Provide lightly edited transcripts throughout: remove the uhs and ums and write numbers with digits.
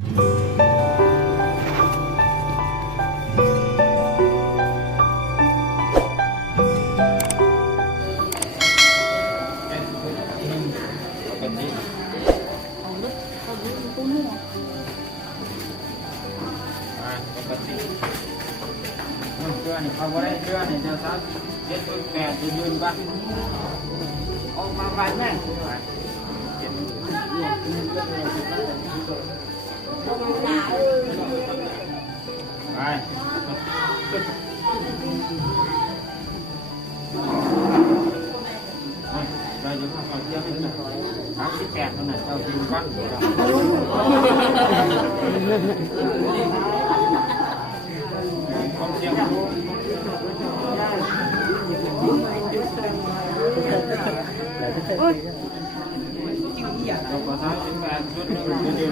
เขาไม่ได้เชื่อเนี่ยจะซัดเจ็ดตัวแปดจะยืนบ้างออกมาไปแม่ไปเราจะพาเขาเที่ยวที่ไหน38คนไหนเรายืนบ้างความเสี่ยงเราก็ทำเป็นการชุดหนึ่งเดียว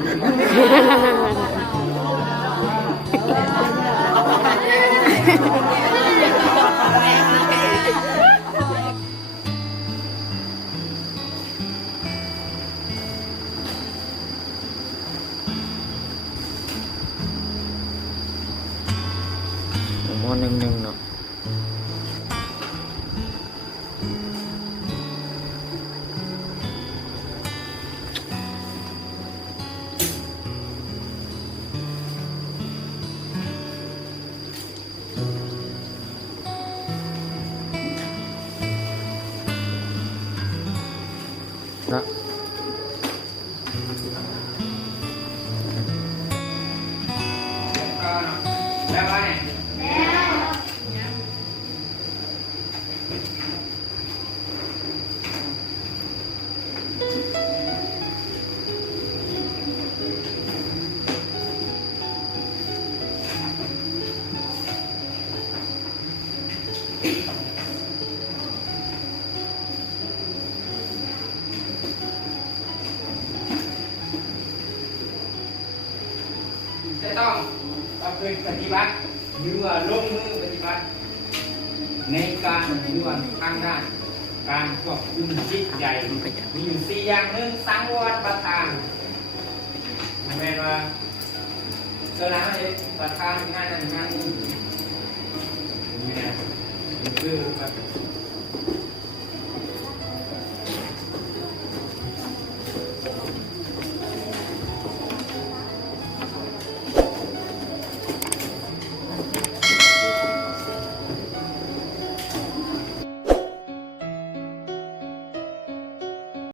มอหนึ่งเนาะนะแล้วไงจะต้องประพฤติปฏิบัติหรือว่าลงมือปฏิบัติในการหรือว่าทางด้านการควบคุมจิตใจมีอยู่4อย่างหนึ่งสังวรประทานหมายว่าเจ้าหน้าที่ประทานงานนั้นงานนี้นี่คือ